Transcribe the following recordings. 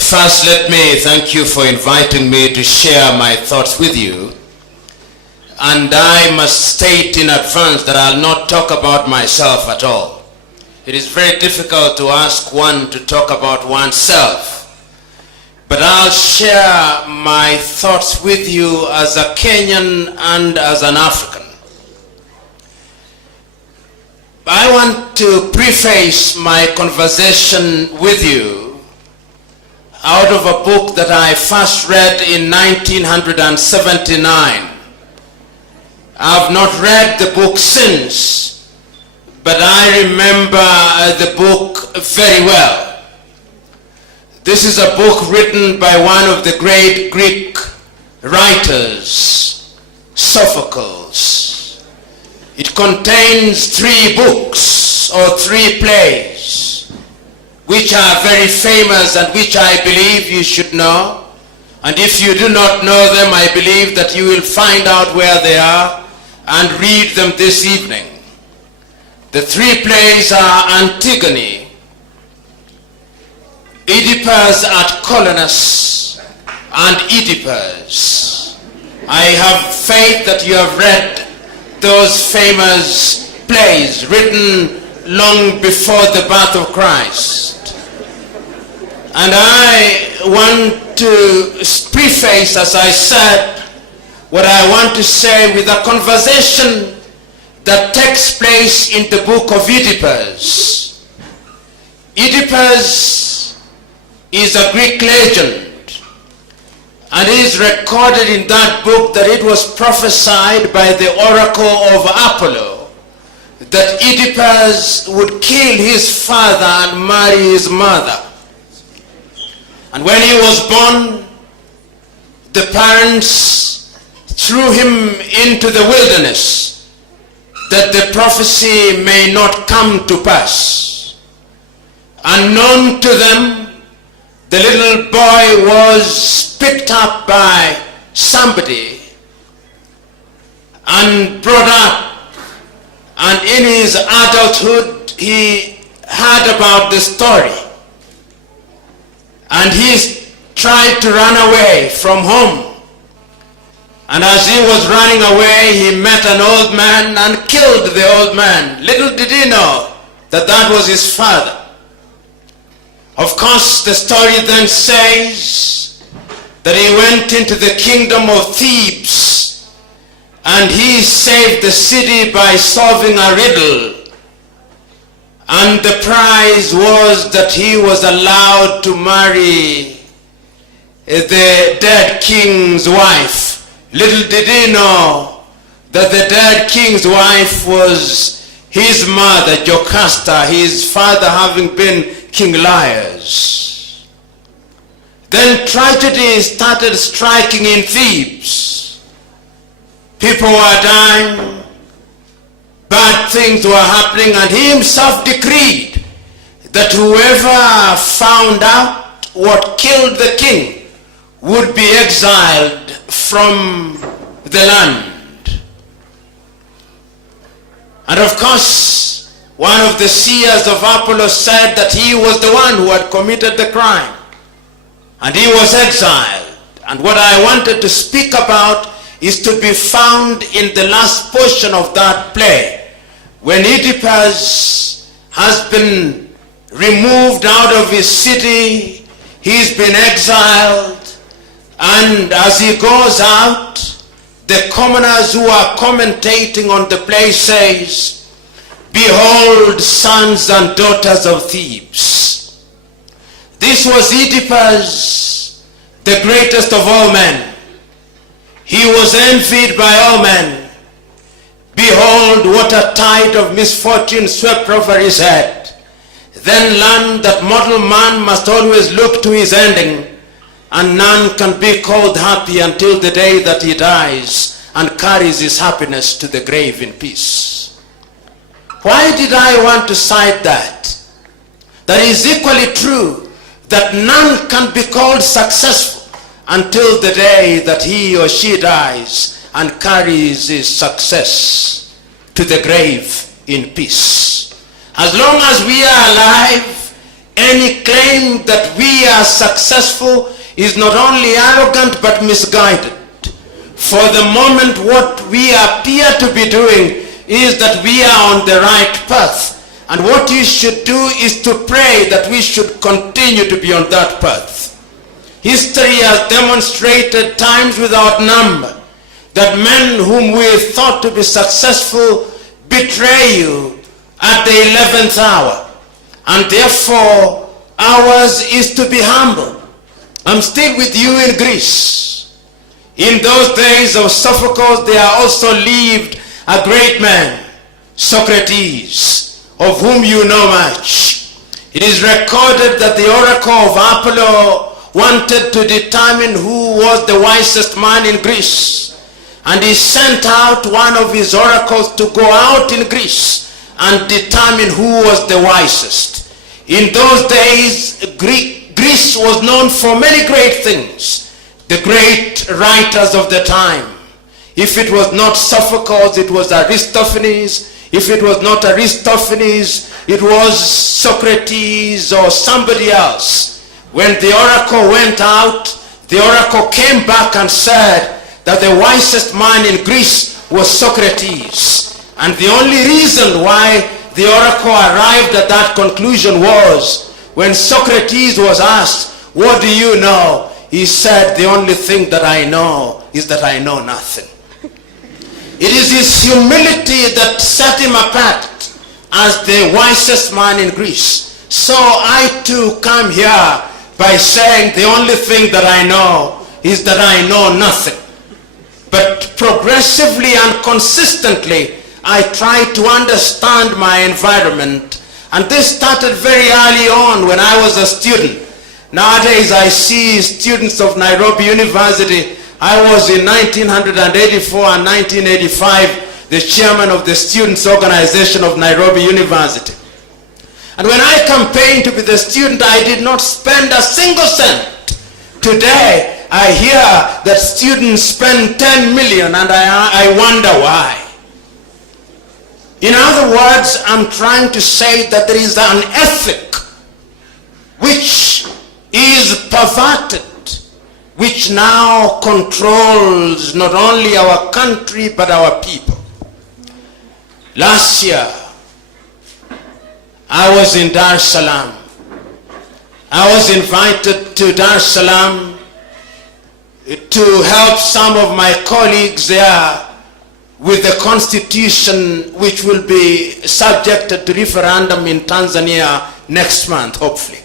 First, let me thank you for inviting me to share my thoughts with you. And I must state in advance that I'll not talk about myself at all. It is very difficult to ask one to talk about oneself. But I'll share my thoughts with you as a Kenyan and as an African. I want to preface my conversation with you out of a book that I first read in 1979. I've not read the book since, but I remember the book very well. This is a book written by one of the great Greek writers, Sophocles. It contains 3 books or 3 plays, which are very famous and which I believe you should know. And if you do not know them, I believe that you will find out where they are and read them this evening. The 3 plays are Antigone, Oedipus at Colonus, and Oedipus. I have faith that you have read those famous plays written long before the birth of Christ. And I want to preface, as I said, what I want to say with a conversation that takes place in the book of Oedipus. Oedipus is a Greek legend, and it is recorded in that book that it was prophesied by the oracle of Apollo that Oedipus would kill his father and marry his mother. And when he was born, the parents threw him into the wilderness that the prophecy may not come to pass. Unknown to them, the little boy was picked up by somebody and brought up, and in his adulthood he heard about the story, and he tried to run away from home. And as he was running away, he met an old man and killed the old man. Little did he know that that was his father. Of course, the story then says that he went into the kingdom of Thebes and he saved the city by solving a riddle. And the prize was that he was allowed to marry the dead king's wife. Little did he know that the dead king's wife was his mother, Jocasta, his father having been King Liars. Then tragedy started striking in Thebes. People were dying, bad things were happening, and he himself decreed that whoever found out what killed the king would be exiled from the land. And of course, one of the seers of Apollo said that he was the one who had committed the crime, and he was exiled. And what I wanted to speak about is to be found in the last portion of that play, when Oedipus has been removed out of his city, he's been exiled, and as he goes out, the commoners who are commentating on the play says, "Behold, sons and daughters of Thebes." This was Oedipus, the greatest of all men. He was envied by all men. Behold, what a tide of misfortune swept over his head. Then learn that mortal man must always look to his ending, and none can be called happy until the day that he dies and carries his happiness to the grave in peace. Why did I want to cite that? That is equally true that none can be called successful until the day that he or she dies and carries his success to the grave in peace. As long as we are alive, any claim that we are successful is not only arrogant but misguided. For the moment, what we appear to be doing is that we are on the right path. And what you should do is to pray that we should continue to be on that path. History has demonstrated times without number that men whom we thought to be successful betray you at the 11th hour. And therefore, ours is to be humble. I'm still with you in Greece. In those days of Sophocles, there also lived a great man, Socrates, of whom you know much. It is recorded that the oracle of Apollo wanted to determine who was the wisest man in Greece. And he sent out one of his oracles to go out in Greece and determine who was the wisest. In those days, Greece was known for many great things. The great writers of the time. If it was not Sophocles, it was Aristophanes. If it was not Aristophanes, it was Socrates or somebody else. When the oracle went out, the oracle came back and said that the wisest man in Greece was Socrates. And the only reason why the oracle arrived at that conclusion was when Socrates was asked, "What do you know?" He said, "The only thing that I know is that I know nothing." It is his humility that set him apart as the wisest man in Greece. So I too come here by saying the only thing that I know is that I know nothing. But progressively and consistently, I try to understand my environment. And this started very early on when I was a student. Nowadays I see students of Nairobi University. I was in 1984 and 1985 the chairman of the Students' Organization of Nairobi University. And when I campaigned to be the student, I did not spend a single cent. Today, I hear that students spend 10 million and I wonder why. In other words, I'm trying to say that there is an ethic which is perverted, which now controls not only our country but our people. Last year, I was in Dar es Salaam. I was invited to Dar es Salaam to help some of my colleagues there with the constitution which will be subjected to referendum in Tanzania next month, hopefully.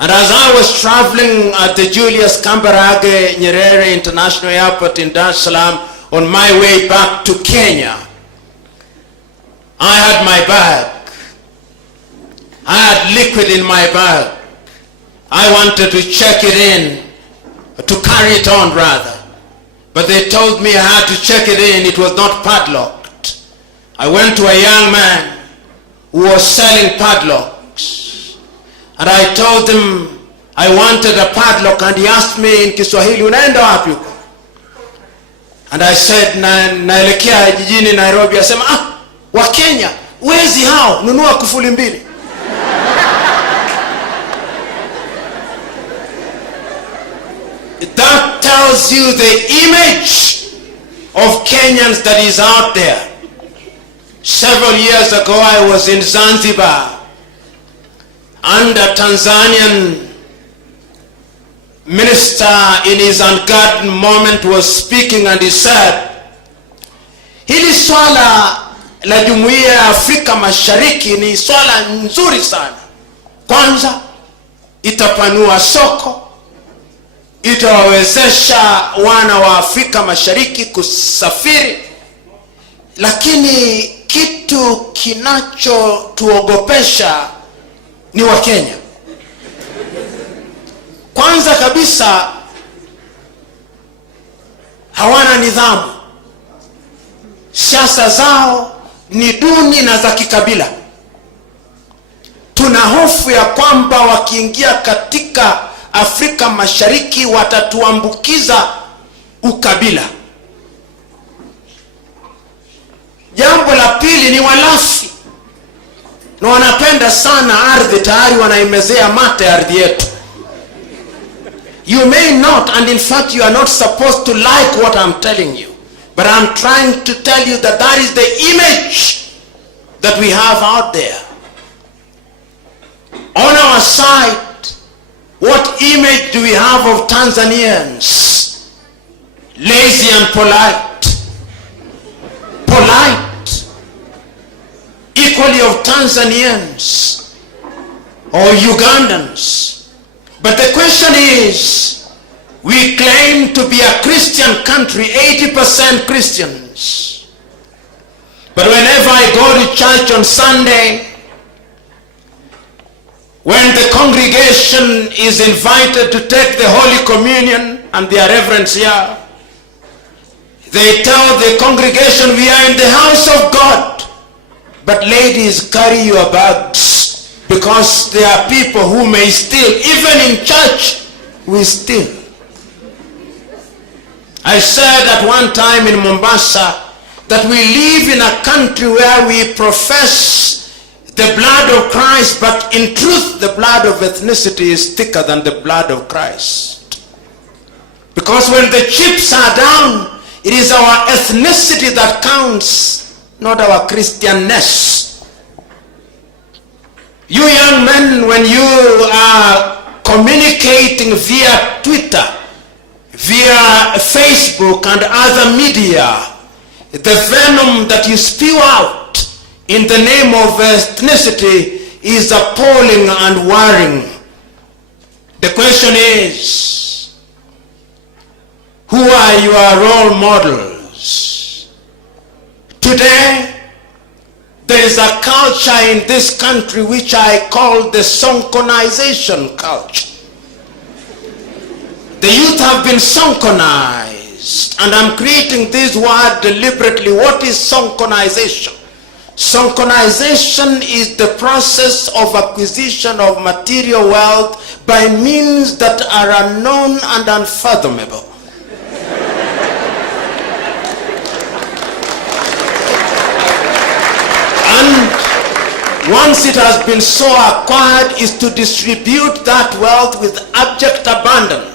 And as I was traveling at the Julius Kambarage Nyerere International Airport in Dar es Salaam on my way back to Kenya, I had my bag. I had liquid in my bag. I wanted to check it in, to carry it on rather. But they told me I had to check it in. It was not padlocked. I went to a young man who was selling padlocks. And I told him I wanted a padlock, and he asked me in Kiswahili, "Unaenda wapi huko?" And I said, naelekea jijini Nairobi. Asema, wa Kenya, wezi hao, nunua kufuli mbili. That tells you the image of Kenyans that is out there. Several years ago, I was in Zanzibar, and a Tanzanian minister in his unguarded moment was speaking, and he said, hili swala la Jumuiya ya Afrika Mashariki ni swala nzuri sana. Kwanza, itapanua soko, itawawezesha wana wa Afrika Mashariki kusafiri, lakini kitu kinachotuogopesha ni wa Kenya. Kwanza kabisa, hawana nidhamu. Siasa zao ni duni na za kikabila. Tuna hofu ya kwamba wakiingia katika Afrika Mashariki watatuambukiza ukabila. Jambo la pili ni walafi. na wanapenda sana ardhi, tayari wanaimezea mate ardhi yetu. You may not, and in fact you are not supposed to like what I'm telling you, but I'm trying to tell you that that is the image that we have out there. On our side, what image do we have of Tanzanians? Lazy and polite. Polite. Equally of Tanzanians or Ugandans. But the question is, we claim to be a Christian country, 80% Christians. But whenever I go to church on Sunday, when the congregation is invited to take the Holy Communion, and their reverends here, they tell the congregation, we are in the house of God. But ladies, carry your bags, because there are people who may steal. Even in church, we steal. I said at one time in Mombasa that we live in a country where we profess the blood of Christ, but in truth the blood of ethnicity is thicker than the blood of Christ. Because when the chips are down, it is our ethnicity that counts, not our Christianness. You young men, when you are communicating via Twitter, via Facebook and other media, the venom that you spew out in the name of ethnicity is appalling and worrying. The question is, who are your role models? Today, there is a culture in this country which I call the sonkonization culture. The youth have been sonkonized, and I'm creating this word deliberately. What is sonkonization? Sonkonization is the process of acquisition of material wealth by means that are unknown and unfathomable. And once it has been so acquired, is to distribute that wealth with abject abandon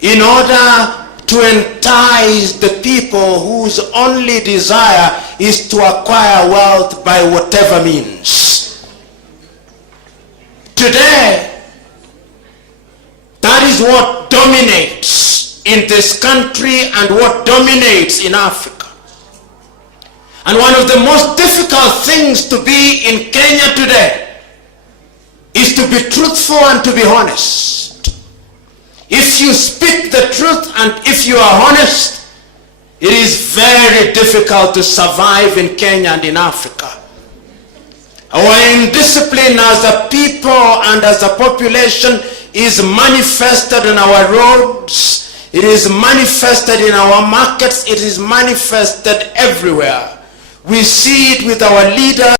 in order to entice the people whose only desire is to acquire wealth by whatever means. Today, that is what dominates in this country and what dominates in Africa. And one of the most difficult things to be in Kenya today is to be truthful and to be honest. If you speak the truth and if you are honest, it is very difficult to survive in Kenya and in Africa. Our indiscipline as a people and as a population is manifested in our roads, it is manifested in our markets, it is manifested everywhere. We see it with our leaders.